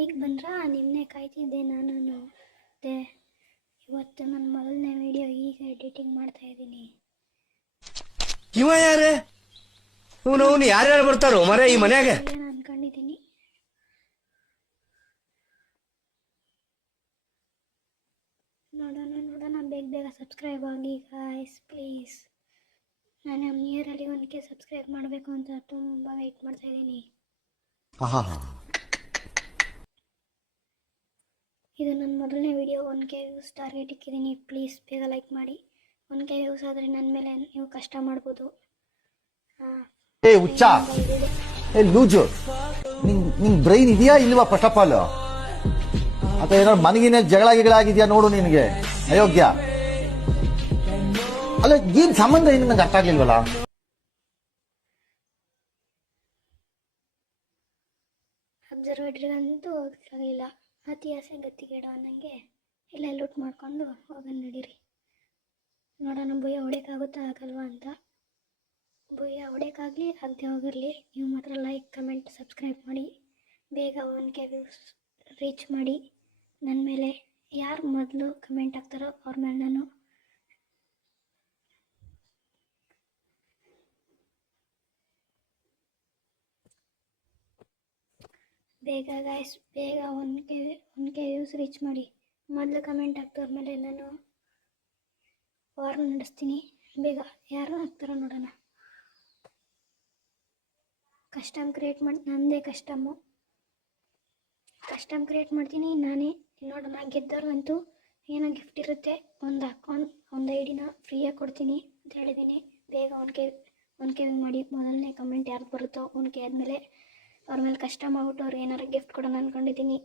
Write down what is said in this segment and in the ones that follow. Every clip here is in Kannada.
ಈಗ ಬಂದ್ರಾ? ನಿನ್ನೆ ಕಾಯ್ತಿದ್ದೆ ನಾನು. ಮತ್ತೆ ಇವತ್ತು ನನ್ನ ಮೊದಲನೇ ವಿಡಿಯೋ ಈಗ ಎಡಿಟಿಂಗ್ ಮಾಡ್ತಾ ಇದ್ದೀನಿ. ಇವ ಯಾರೇ? ಇವನು ಯಾರ್ಯಾರು ಬರ್ತಾರೋ ಮರೆ ಈ ಮನ್ಯಾಗ? ಏನು ಅನ್ಕೊಂಡಿದ್ದೀನಿ. ನೋಡೋಣ ಬೇಗ ಸಬ್ಸ್ಕ್ರೈಬ್ ಆಗಿ ಗಾಯ್ಸ್ ಪ್ಲೀಸ್. ನಾನು ನಿಯರಲ್ಲಿ 1K ಸಬ್ಸ್ಕ್ರೈಬ್ ಮಾಡಬೇಕು ಅಂತ ತುಂಬ ವೆಯ್ಟ್ ಮಾಡ್ತಾ ಇದ್ದೀನಿ. ಇದು ನನ್ನ ಮೊದಲನೇ ವಿಡಿಯೋ. 1K ವ್ಯೂಸ್ ಟಾರ್ಗೆಟ್ ಇಕ್ಕಿದ್ದೀನಿ. ಪ್ಲೀಸ್ ಬೇಗ ಲೈಕ್ ಮಾಡಿ. 1K ವ್ಯೂಸ್ ಆದರೆ ನನ್ನ ಮೇಲೆ ನೀವು ಕಷ್ಟ ಮಾಡ್ಬೋದು. ಹುಚ್ಚ, ಲೂಜು, ನಿಂಗೆ ಬ್ರೈನ್ ಇದೆಯಾ ಇಲ್ವಾ? ಫಸ್ಟ್ ಆಫ್ ಆಲ್ ಅಥವಾ ಏನೋ ಮನಗಿನ ಜಗಳಾಗಿದೆಯಾ ನೋಡು ನಿನಗೆ, ಅಯೋಗ್ಯ. ಅಲ್ಲ, ಏನ್ ಸಂಬಂಧ ಏನು ನಂಗೆ ಅರ್ಥ ಆಗ್ಲಿಲ್ವಲ್ಲ. ಅಬ್ಸರ್ವೇಟ್ರಿಗಂತೂ ಹೋಗಲಿಲ್ಲ. ಅತಿ ಆಸೆ ಗತಿಗೇಡ ಅನ್ನಂಗೆ ಇಲ್ಲ ಲೂಟ್ ಮಾಡ್ಕೊಂಡು ಹೋಗೋಣ ನಡೀರಿ. ನೋಡೋಣ ಭಯ ಹೊಡೆಯೋಕ್ಕಾಗುತ್ತಾ ಆಗಲ್ವಾ ಅಂತ. ಭಯ ಹೊಡೆಯೋಕ್ಕಾಗಲಿ ಆಗದೆ ಹೋಗಿರಲಿ. ನೀವು ಮಾತ್ರ ಲೈಕ್ ಕಮೆಂಟ್ ಸಬ್ಸ್ಕ್ರೈಬ್ ಮಾಡಿ. ಬೇಗ 1K ವ್ಯೂಸ್ ರೀಚ್ ಮಾಡಿ. ನನ್ನ ಮೇಲೆ ಯಾರು ಮೊದಲು ಕಮೆಂಟ್ ಹಾಕ್ತಾರೋ ಅವ್ರ ಮೇಲೆ ನಾನು ಬೇಗ ಗಾಯ್ಸ್ ಬೇಗ 1K ವ್ಯೂಸ್ ರೀಚ್ ಮಾಡಿ. ಮೊದಲು ಕಮೆಂಟ್ ಹಾಕ್ತವ್ರ ಮೇಲೆ ನಾನು ವಾರ್ ನಡೆಸ್ತೀನಿ. ಬೇಗ ಯಾರು ಹಾಕ್ತಾರೋ ನೋಡೋಣ. ಕಸ್ಟಮ್ ಕ್ರಿಯೇಟ್ ಮಾಡಿ, ನನ್ನದೇ ಕಸ್ಟಮ್ ಕ್ರಿಯೇಟ್ ಮಾಡ್ತೀನಿ ನಾನೇ. ನೋಡೋಣ, ಗೆದ್ದವ್ರಿಗಂತೂ ಏನೋ ಗಿಫ್ಟ್ ಇರುತ್ತೆ. ಒಂದು ಐಡಿನ ಫ್ರೀಯಾಗಿ ಕೊಡ್ತೀನಿ ಅಂತ ಹೇಳಿದ್ದೀನಿ. ಬೇಗ 1K ಮಾಡಿ. ಮೊದಲನೇ ಕಮೆಂಟ್ ಯಾರು ಬರುತ್ತೋ 1K ಆದಮೇಲೆ ಅವ್ರ ಮೇಲೆ ಕಷ್ಟ ಮಾಡ್ಬಿಟ್ಟು ಅವ್ರಿಗೆ ಏನಾರು ಗಿಫ್ಟ್ ಕೊಡೋಣ ಅಂದ್ಕೊಂಡಿದ್ದೀನಿ.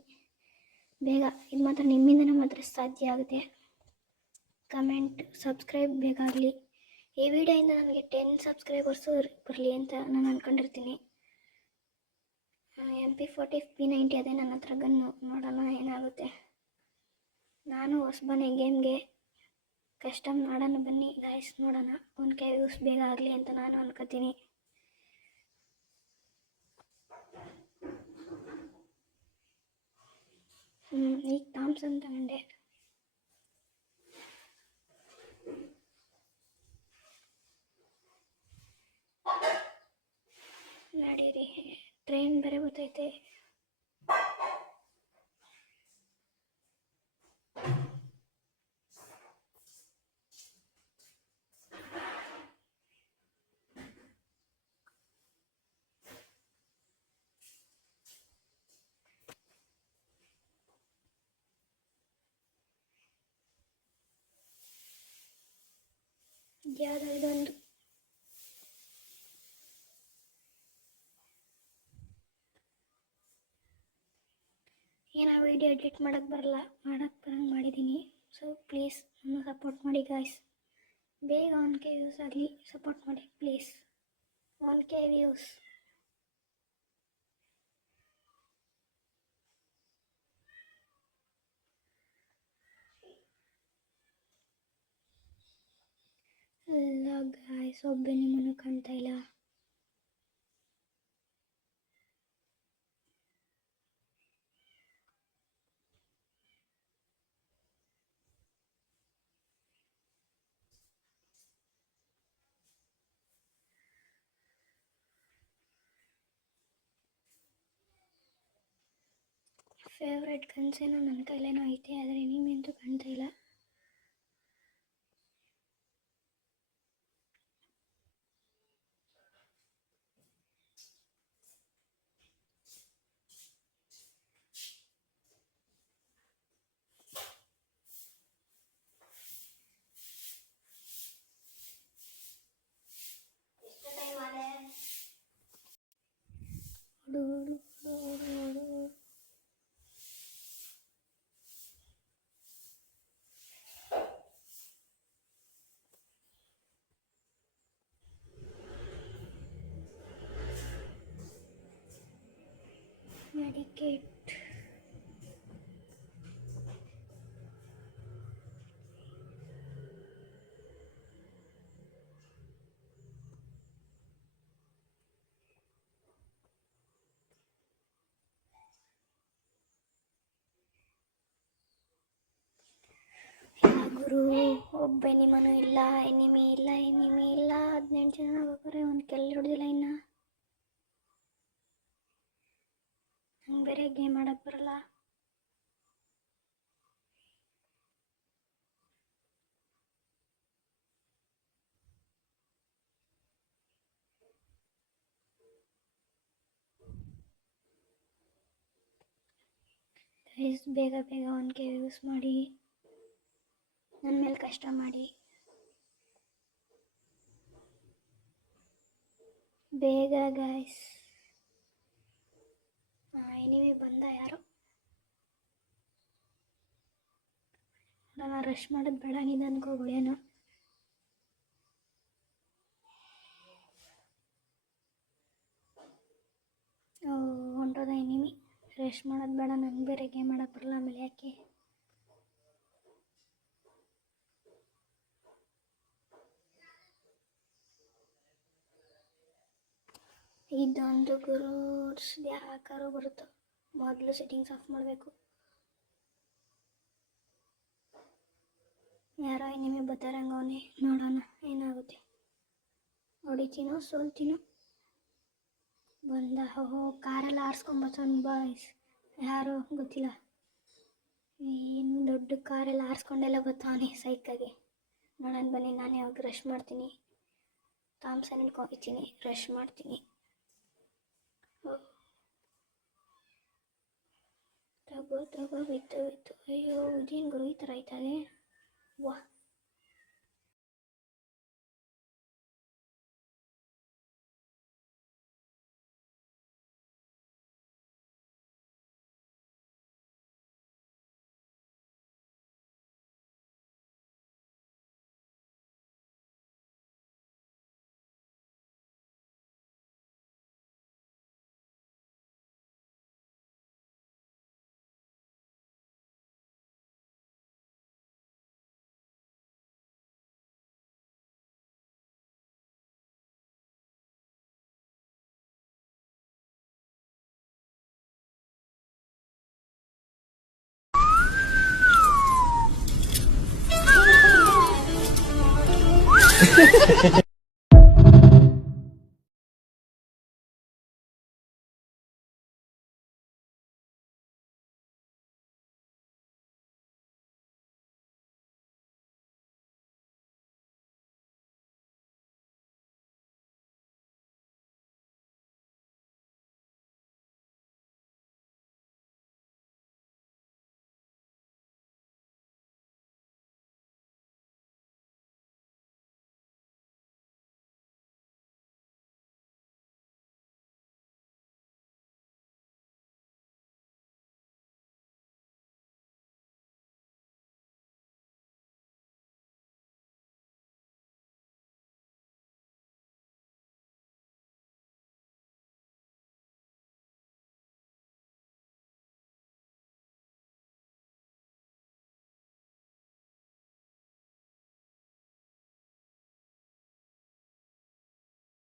ಬೇಗ ಇದು ಮಾತ್ರ ನಿಮ್ಮಿಂದನೇ ಮಾತ್ರ ಸಾಧ್ಯ ಆಗುತ್ತೆ. ಕಮೆಂಟ್ ಸಬ್ಸ್ಕ್ರೈಬ್ ಬೇಗ ಆಗಲಿ. ಈ ವಿಡಿಯೋಯಿಂದ ನನಗೆ 10 ಸಬ್ಸ್ಕ್ರೈಬರ್ಸು ಬರಲಿ ಅಂತ ನಾನು ಅಂದ್ಕೊಂಡಿರ್ತೀನಿ. MP40 P90 ಅದೇ ನನ್ನ ಹತ್ರ ಗನ್ನು. ನೋಡೋಣ ಏನಾಗುತ್ತೆ. ನಾನು ಹೊಸಬನೇ ಗೇಮ್ಗೆ. ಕಸ್ಟಮ್ ಮಾಡೋಣ ಬನ್ನಿ ಗಾಯ್ಸ್. ನೋಡೋಣ 1K ವ್ಯೂಸ್ ಬೇಗ ಆಗಲಿ ಅಂತ ನಾನು ಅನ್ಕೋತೀನಿ. ಈಗ ಥಾಮ್ಸನ್ ತಗೊಂಡೆ. ನಡೀರಿ, ಟ್ರೈನ್ ಬೇರೆ ಬರ್ತೈತೆ. ಯಾವುದೋ ಇದೊಂದು ಏನೋ ವಿಡಿಯೋ ಎಡಿಟ್ ಮಾಡೋಕ್ಕೆ ಬರಂಗೆ ಮಾಡಿದ್ದೀನಿ. ಸೊ ಪ್ಲೀಸ್ ನನ್ನ ಸಪೋರ್ಟ್ ಮಾಡಿ ಗಾಯ್ಸ್. ಬೇಗ 1K ವ್ಯೂಸ್ ಆಗಲಿ, ಸಪೋರ್ಟ್ ಮಾಡಿ ಪ್ಲೀಸ್. 1K views. ಇಲ್ಲ ಗಾಯ್ಸ್, ಒಬ್ಬೇ ನಿಮ್ಮನ್ನು ಕಾಣ್ತಾ ಇಲ್ಲ. ಫೇವ್ರೆಟ್ ಗನ್ಸ್ ಏನೋ ನನ್ನ ಕೈಲೇನೋ ಐತೆ, ಆದರೆ ನಿಮಗಂತೂ ಕಾಣ್ತಾ ಇಲ್ಲ. ಗುರು ಒಬ್ಬ ಎನಿಮನೂ ಇಲ್ಲ, ಎನಿಮಿ ಇಲ್ಲ, ಎನಿಮಿ ಇಲ್ಲ. 18 ಜನ ಹೋಗ್ರೆ ಒಂದು ಕೆಲ್ ಹೊಡೆದಿಲ್ಲ ಇನ್ನು. ನಂಗೆ ಬೇರೆ ಗೇಮ್ ಆಡೋಕ್ಕೆ ಬರಲ್ಲ. ಗೈಸ್ ಬೇಗ ಬೇಗ 1K ಯೂಸ್ ಮಾಡಿ, ನನ್ನ ಮೇಲೆ ಕಷ್ಟ ಮಾಡಿ ಬೇಗ ಗೈಸ್. ಎನಿಮಿ ಬಂದ ಯಾರೋ. ನಾನು ರಶ್ ಮಾಡೋದು ಬೇಡ, ನಿಧಾನಕ್ಕೆ ಹೋಗ್ಬಿಡೇನೋ. ಹೊಂಟೋದ ಎನಿಮಿ. ರಶ್ ಮಾಡೋದು ಬೇಡ, ನಂಗೆ ಬೇರೆ ಗೇಮ್ ಮಾಡೋಕ್ಕೆ ಬರಲ್ಲ. ಆಮೇಲೆ ಯಾಕೆ ಇದೊಂದು ಗುರು ಯಾಕಾರು ಬರುತ್ತೋ. ಮೊದಲು ಸೆಟ್ಟಿಂಗ್ಸ್ ಆಫ್ ಮಾಡಬೇಕು. ಯಾರೋ ಎನಿಮಿ ಬರ್ತಾರಂಗ ಅವನೇ, ನೋಡೋಣ ಏನಾಗುತ್ತೆ. ಹೊಡಿತೀನೋ ಸೋಲ್ತೀನೋ. ಬಂದ. ಕಾರೆಲ್ಲ ಆರಿಸ್ಕೊಂಬರ್ತಾನೆ ಬಾಯ್ಸ್. ಯಾರು ಗೊತ್ತಿಲ್ಲ, ಏನು ದೊಡ್ಡ ಕಾರೆಲ್ಲ ಆರಿಸ್ಕೊಂಡೆಲ್ಲ ಬರ್ತಾವನೆ ಸೈಕಾಗಿ. ನೋಡೋಣ ಬನ್ನಿ. ನಾನೇ ಅವಾಗ ರಶ್ ಮಾಡ್ತೀನಿ. ಥಾಮ್ಸನ್ ಇಟ್ಕೊಂತೀನಿ, ರಶ್ ಮಾಡ್ತೀನಿ. ತಗೋ ಬಿತ್ತು. ಅಯ್ಯೋ ಇದೇನು ಗುರು ಈ ಥರ ಆಯ್ತದೆ. ವಾಹ್.